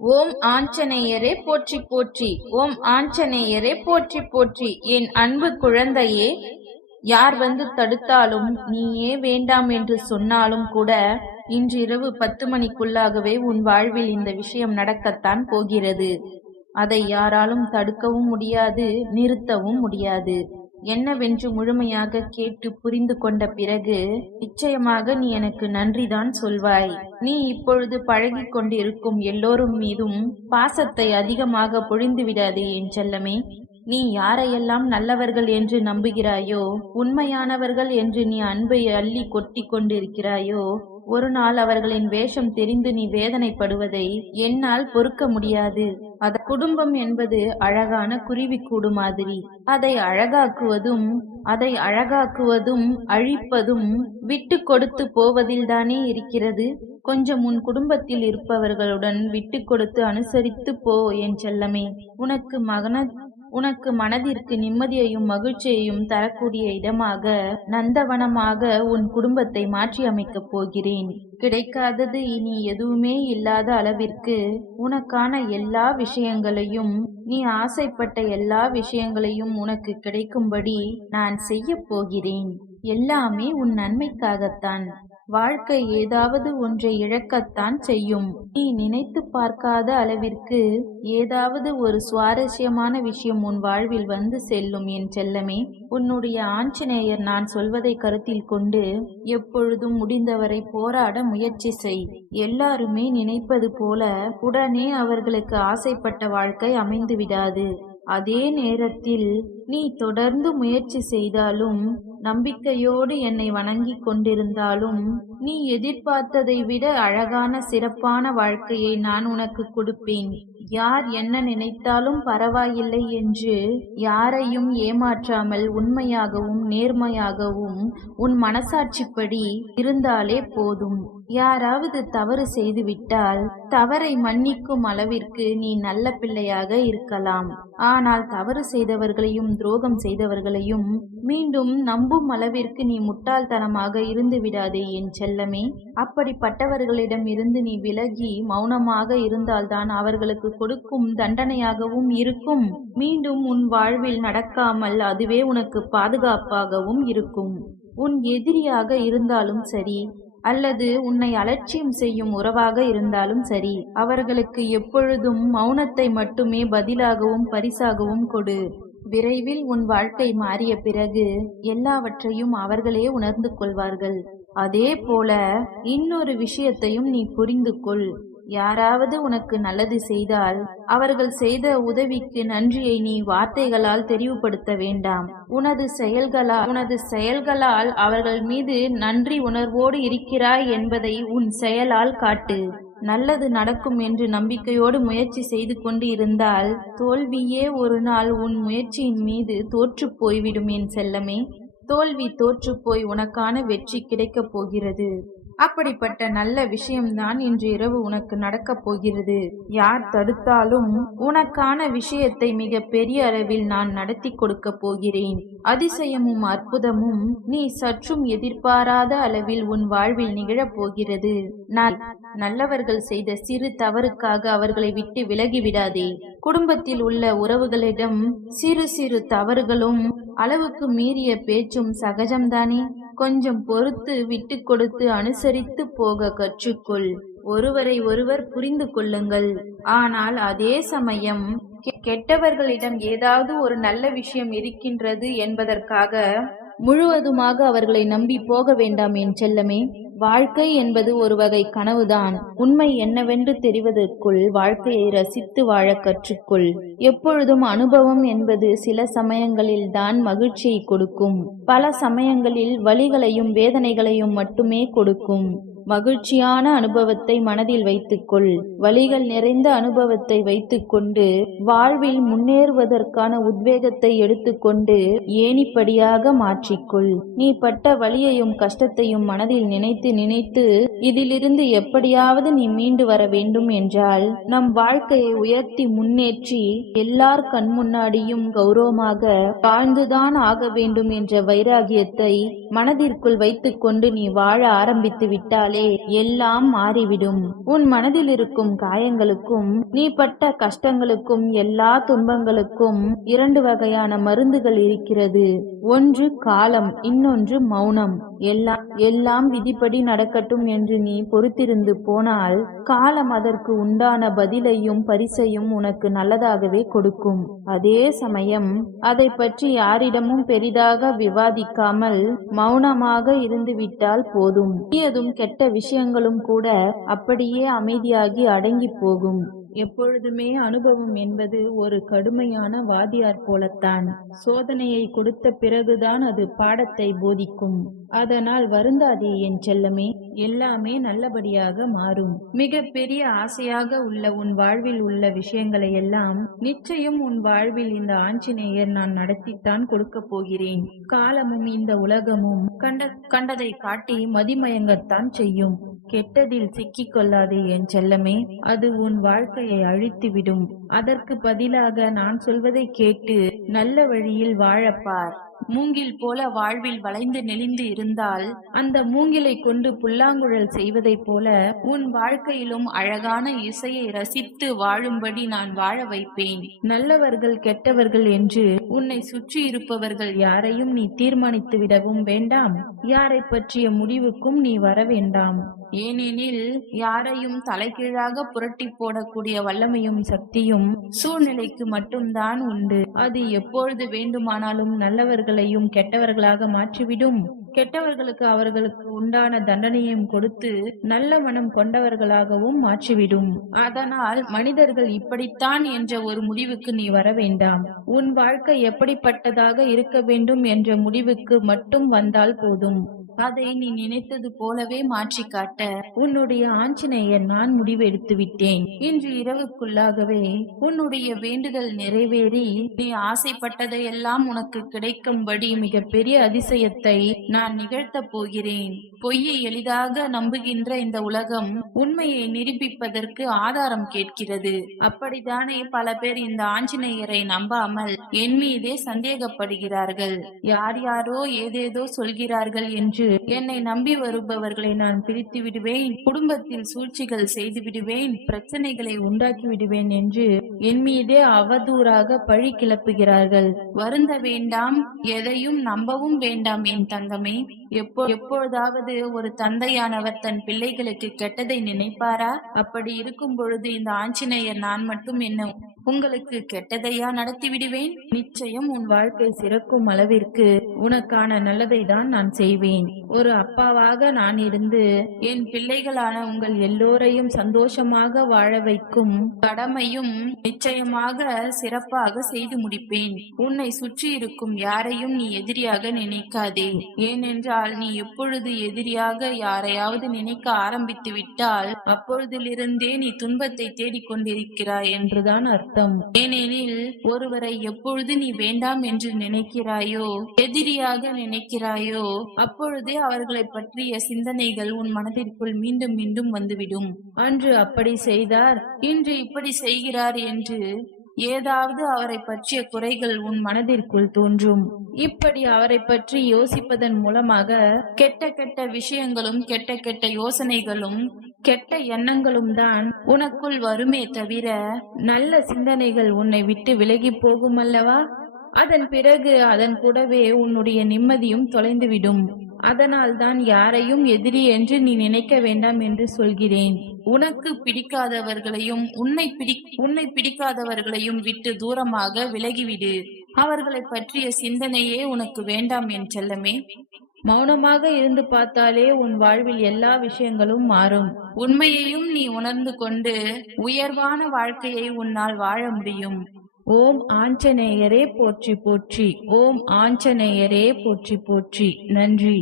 ஓம் ஆஞ்சநேயரே போற்றி போற்றி. ஓம் ஆஞ்சநேயரே போற்றி போற்றி. என் அன்பு குழந்தையே, யார் வந்து தடுத்தாலும், நீயே வேண்டாம் என்று சொன்னாலும் கூட, இன்றிரவு 10 மணிக்குள்ளாகவே உன் வாழ்வில் இந்த விஷயம் நடக்கத்தான் போகிறது. அதை யாராலும் தடுக்கவும் முடியாது, நிறுத்தவும் முடியாது. என்னவென்று முழுமையாக கேட்டு புரிந்து கொண்ட பிறகு நிச்சயமாக நீ எனக்கு நன்றிதான் சொல்வாய். நீ இப்பொழுது பழகி கொண்டிருக்கும் எல்லோரும் மீதும் பாசத்தை அதிகமாக பொழிந்து விடாதே என் செல்லமே. நீ யாரையெல்லாம் நல்லவர்கள் என்று நம்புகிறாயோ, உண்மையானவர்கள் என்று நீ அன்பை அள்ளி கொட்டி கொண்டிருக்கிறாயோ, ஒரு நாள் அவர்களின் வேஷம் தெரிந்து நீ வேதனைப்படுவதை என்னால் பொறுக்க முடியாது. குடும்பம் என்பது அழகான குருவிக்கூடு மாதிரி. அதை அழகாக்குவதும் அழிப்பதும் விட்டு கொடுத்து போவதில்தானே இருக்கிறது. கொஞ்சம் உன் குடும்பத்தில் இருப்பவர்களுடன் விட்டு கொடுத்து அனுசரித்து போ என் செல்லமே. உனக்கு மனதிற்கு நிம்மதியையும் மகிழ்ச்சியையும் தரக்கூடிய இடமாக, நந்தவனமாக உன் குடும்பத்தை மாற்றி அமைக்கப் போகிறேன். கிடைக்காதது இனி எதுவுமே இல்லாத அளவிற்கு உனக்கான எல்லா விஷயங்களையும், நீ ஆசைப்பட்ட எல்லா விஷயங்களையும் உனக்கு கிடைக்கும்படி நான் செய்ய போகிறேன். எல்லாமே உன் நன்மைக்காகத்தான். வாழ்க்கை ஏதாவது ஒன்றை இழக்கத்தான் செய்யும். நீ நினைத்து பார்க்காத அளவிற்கு ஏதாவது ஒரு சுவாரஸ்யமான விஷயம் உன் வாழ்வில் வந்து செல்லும் என் செல்லமே. உன்னுடைய ஆஞ்சநேயர் நான் சொல்வதை கருத்தில் கொண்டு எப்பொழுதும் முடிந்தவரை போராட முயற்சி செய். எல்லாருமே நினைப்பது போல உடனே அவர்களுக்கு ஆசைப்பட்ட வாழ்க்கை அமைந்து விடாது. அதே நேரத்தில் நீ தொடர்ந்து முயற்சி செய்தாலும், நம்பிக்கையோடு என்னை வணங்கி கொண்டிருந்தாலும், நீ எதிர்பார்த்ததை விட அழகான சிறப்பான வாழ்க்கையை நான் உனக்கு கொடுப்பேன். யார் என்ன நினைத்தாலும் பரவாயில்லை என்று யாரையும் ஏமாற்றாமல் உண்மையாகவும் நேர்மையாகவும் உன் மனசாட்சிப்படி இருந்தாலே போதும். யாராவது தவறு செய்துவிட்டால் தவறை மன்னிக்கும் அளவிற்கு நீ நல்ல பிள்ளையாக இருக்கலாம். ஆனால் தவறு செய்தவர்களையும் துரோகம் செய்தவர்களையும் மீண்டும் நம்பும் அளவிற்கு நீ முட்டாள்தனமாக இருந்து விடாதே என் செல்லமே. அப்படிப்பட்டவர்களிடம் இருந்து நீ விலகி மௌனமாக இருந்தால்தான் அவர்களுக்கு கொடுக்கும் தண்டனையாகவும் இருக்கும். மீண்டும் உன் வாழ்வில் நடக்காமல் அதுவே உனக்கு பாதுகாப்பாகவும் இருக்கும். உன் எதிரியாக இருந்தாலும் சரி, அல்லது உன்னை அலட்சியம் செய்யும் உறவாக இருந்தாலும் சரி, அவர்களுக்கு எப்பொழுதும் மௌனத்தை மட்டுமே பதிலாகவும் பரிசாகவும் கொடு. விரைவில் உன் வாழ்க்கை மாறிய பிறகு எல்லாவற்றையும் அவர்களே உணர்ந்து கொள்வார்கள். அதே போல இன்னொரு விஷயத்தையும் நீ புரிந்து கொள். யாராவது உனக்கு நல்லது செய்தால் அவர்கள் செய்த உதவிக்கு நன்றியை நீ வார்த்தைகளால் தெரிவுபடுத்த வேண்டாம். உனது செயல்களால் அவர்கள் மீது நன்றி உணர்வோடு இருக்கிறாய் என்பதை உன் செயலால் காட்டு. நல்லது நடக்கும் என்று நம்பிக்கையோடு முயற்சி செய்து கொண்டு இருந்தால் தோல்வியே ஒரு நாள் உன் முயற்சியின் மீது தோற்று போய்விடும் என் செல்லமே. தோல்வி தோற்று போய் உனக்கான வெற்றி கிடைக்கப் போகிறது. அப்படிப்பட்ட நல்ல விஷயம்தான் இன்று இரவு உனக்கு நடக்கப் போகிறது. யார் தடுத்தாலும் உனக்கான விஷயத்தை மிக பெரிய அளவில் நான் நடத்தி கொடுக்க போகிறேன். அதிசயமும் அற்புதமும் நீ சற்றும் எதிர்பாராத அளவில் உன் வாழ்வில் நிகழப் போகிறது. நல்லவர்கள் செய்த சிறு தவறுக்காக அவர்களை விட்டு விலகிவிடாதே. குடும்பத்தில் உள்ள உறவுகளிடம் சிறு சிறு தவறுகளும் அளவுக்கு மீறிய பேச்சும் சகஜம்தானே. கொஞ்சம் பொறுத்து விட்டு கொடுத்து அனுசரித்து போக கற்றுக்கொள். ஒருவரை ஒருவர் புரிந்து கொள்ளுங்கள். ஆனால் அதே சமயம் கெட்டவர்களிடம் ஏதாவது ஒரு நல்ல விஷயம் இருக்கின்றது என்பதற்காக முழுவதுமாக அவர்களை நம்பி போக வேண்டாம் என் செல்லமே. வாழ்க்கை என்பது ஒரு வகை கனவுதான். உண்மை என்னவென்று தெரிவதற்குள் வாழ்க்கையை ரசித்து வாழ கற்றுக்கொள். எப்பொழுதும் அனுபவம் என்பது சில சமயங்களில் தான் மகிழ்ச்சியை கொடுக்கும். பல சமயங்களில் வலிகளையும் வேதனைகளையும் மட்டுமே கொடுக்கும். மகிழ்ச்சியான அனுபவத்தை மனதில் வைத்துக்கொள். வலிகள் நிறைந்த அனுபவத்தை வைத்துக்கொண்டு வாழ்வில் முன்னேறுவதற்கான உத்வேகத்தை எடுத்துக்கொண்டு ஏணிப்படியாக மாற்றிக்கொள். நீ பட்ட வலியையும் கஷ்டத்தையும் மனதில் நினைத்து நினைத்து இதிலிருந்து எப்படியாவது நீ மீண்டு வர வேண்டும் என்றால் நம் வாழ்க்கையை உயர்த்தி முன்னேற்றி எல்லார் கண் முன்னாடியும் கௌரவமாக வாழ்ந்துதான் ஆக வேண்டும் என்ற வைராகியத்தை மனதிற்குள் வைத்துக்கொண்டு நீ வாழ ஆரம்பித்து விட்டாலே விட்டாலே எல்லாம் மாறிவிடும். உன் மனதில் இருக்கும் காயங்களுக்கும் நீ பட்ட கஷ்டங்களுக்கும் எல்லா துன்பங்களுக்கும் 2 வகையான மருந்துகள் இருக்கிறது. ஒன்று காலம், இன்னொன்று மௌனம். எல்லாம் விதிப்படி நடக்கட்டும் என்று நீ பொறுத்திருந்து போனால் காலம் அதற்கு உண்டான பதிலையும் பரிசையும் உனக்கு நல்லதாகவே கொடுக்கும். அதே சமயம் அதை பற்றி யாரிடமும் பெரிதாக விவாதிக்காமல் மௌனமாக இருந்துவிட்டால் போதும். தீயதும் கெட்ட விஷயங்களும் கூட அப்படியே அமைதியாகி அடங்கி போகும். எப்பொழுதுமே அனுபவம் என்பது ஒரு கடுமையான வாதியார் போலத்தான். சோதனையை கொடுத்த பிறகுதான் அது பாடத்தை போதிக்கும். அதனால் வருந்தாதே என் செல்லமே, எல்லாமே நல்லபடியாக மாறும். மிக பெரிய ஆசையாக உள்ள உன் வாழ்வில் உள்ள விஷயங்களை எல்லாம் நிச்சயம் உன் வாழ்வில் இந்த ஆஞ்சநேயர் நான் நடத்தித்தான் கொடுக்க போகிறேன். காலமும் இந்த உலகமும் கண்டதை காட்டி மதிமயங்கத்தான் செய்யும். கெட்டதில் சிக்கிக் கொள்ளாதே என் செல்லமே, அது உன் வாழ்க்கையை அழித்துவிடும். அதற்கு பதிலாக நான் சொல்வதை கேட்டு நல்ல வழியில் வாழப்பார். மூங்கில் போல வாழ்வில் வளைந்து நெளிந்து இருந்தால் அந்த மூங்கிலை கொண்டு புல்லாங்குழல் செய்வதைப் போல உன் வாழ்க்கையிலும் அழகான இசையை ரசித்து வாழும்படி நான் வாழ வைப்பேன். நல்லவர்கள் கெட்டவர்கள் என்று உன்னை சுற்றி இருப்பவர்கள் யாரையும் நீ தீர்மானித்து விடவும் வேண்டாம், யாரை பற்றிய முடிவுக்கும் நீ வர வேண்டாம். ஏனெனில் யாரையும் தலைகீழாக புரட்டி போடக்கூடிய வல்லமையும் சக்தியும் சூழ்நிலைக்கு மட்டும்தான் உண்டு. அது எப்பொழுது வேண்டுமானாலும் நல்லவர்களையும் கெட்டவர்களாக மாற்றிவிடும். கெட்டவர்களுக்கு அவர்களுக்கு உண்டான தண்டனையும் கொடுத்து நல்ல மனம் கொண்டவர்களாகவும் மாற்றிவிடும். அதனால் மனிதர்கள் இப்படித்தான் என்ற ஒரு முடிவுக்கு நீ வர வேண்டாம். உன் வாழ்க்கை எப்படிப்பட்டதாக இருக்க வேண்டும் என்ற முடிவுக்கு மட்டும் வந்தால் போதும். அதை நீ நினைத்தது போலவே மாற்றி காட்ட உன்னுடைய ஆஞ்சநேயர் நான் முடிவெடுத்து விட்டேன். இன்று இரவுக்குள்ளாகவே உன்னுடைய வேண்டுதல் நிறைவேறி நீ ஆசைப்பட்டதையெல்லாம் உனக்கு கிடைக்கும்படி மிக பெரிய அதிசயத்தை நான் நிகழ்த்த போகிறேன். பொய்யை எளிதாக நம்புகின்ற இந்த உலகம் உண்மையை நிரூபிப்பதற்கு ஆதாரம் கேட்கிறது. அப்படித்தானே பல பேர் இந்த ஆஞ்சநேயரை நம்பாமல் என் மீதே சந்தேகப்படுகிறார்கள். யார் யாரோ ஏதேதோ சொல்கிறார்கள் என்று என்னை நம்பி வருபவர்களை நான் பிரித்து விடுவேன், குடும்பத்தில் சூழ்ச்சிகள் செய்து விடுவேன், பிரச்சனைகளை உண்டாக்கி விடுவேன் என்று என் மீதே அவதூறாக பழி கிளப்புகிறார்கள். வருந்த வேண்டாம், எதையும் நம்பவும் வேண்டாம் என் தங்கமே. எப்பொழுதாவது ஒரு தந்தையானவர் தன் பிள்ளைகளுக்கு கெட்டதை நினைப்பாரா? அப்படி இருக்கும் பொழுது இந்த ஆஞ்சநேயர் நான் மட்டும் என்ன உங்களுக்கு கெட்டதையா நடத்தி விடுவேன்? நிச்சயம் உன் வாழ்க்கை சிறக்கும் அளவிற்கு உனக்கான நல்லதை தான் நான் செய்வேன். ஒரு அப்பாவாக நான் இருந்து என் பிள்ளைகளான உங்கள் எல்லோரையும் சந்தோஷமாக வாழ வைக்கும் கடமையும் நிச்சயமாக சிறப்பாக செய்து முடிப்பேன். உன்னை சுற்றி இருக்கும் யாரையும் நீ எதிரியாக நினைக்காதே. ஏனென்றால் நீ எப்பொழுது எதிரியாக யாரையாவது நினைக்க ஆரம்பித்து விட்டால் அப்பொழுதிலிருந்தே நீ துன்பத்தை தேடிக்கொண்டிருக்கிறாய் என்றுதான் அர்த்தம். ஏனெனில் ஒருவரை எப்பொழுது நீ வேண்டாம் என்று நினைக்கிறாயோ, எதிரியாக நினைக்கிறாயோ, அப்பொழுதே அவர்களை பற்றிய சிந்தனைகள் உன் மனதிற்குள் மீண்டும் மீண்டும் வந்துவிடும். அன்று அப்படி செய்தார், இன்று இப்படி செய்கிறார் என்று ஏதாவது அவரை பற்றிய குறைகள் உன் மனதிற்குள் தோன்றும். இப்படி அவரை பற்றி யோசிப்பதன் மூலமாக கெட்ட கெட்ட விஷயங்களும் கெட்ட கெட்ட யோசனைகளும் கெட்ட எண்ணங்களும் தான் உனக்குள் வருமே தவிர நல்ல சிந்தனைகள் உன்னை விட்டு விலகி போகும் அல்லவா? அதன் பிறகு அதன் கூடவே உன்னுடைய நிம்மதியும் தொலைந்துவிடும். அதனால் தான் யாரையும் எதிரி என்று நீ நினைக்க வேண்டாம் என்று சொல்கிறேன். உனக்கு பிடிக்காதவர்களையும் உன்னை பிடிக்காதவர்களையும் விட்டு தூரமாக விலகிவிடு. அவர்களை பற்றிய சிந்தனையே உனக்கு வேண்டாம் என் செல்லமே. மௌனமாக இருந்து பார்த்தாலே உன் வாழ்வில் எல்லா விஷயங்களும் மாறும். உண்மையையும் நீ உணர்ந்து கொண்டு உயர்வான வாழ்க்கையை உன்னால் வாழ முடியும். ஓம் ஆஞ்சநேயரே போற்றி போற்றி. ஓம் ஆஞ்சநேயரே போற்றி போற்றி. நன்றி.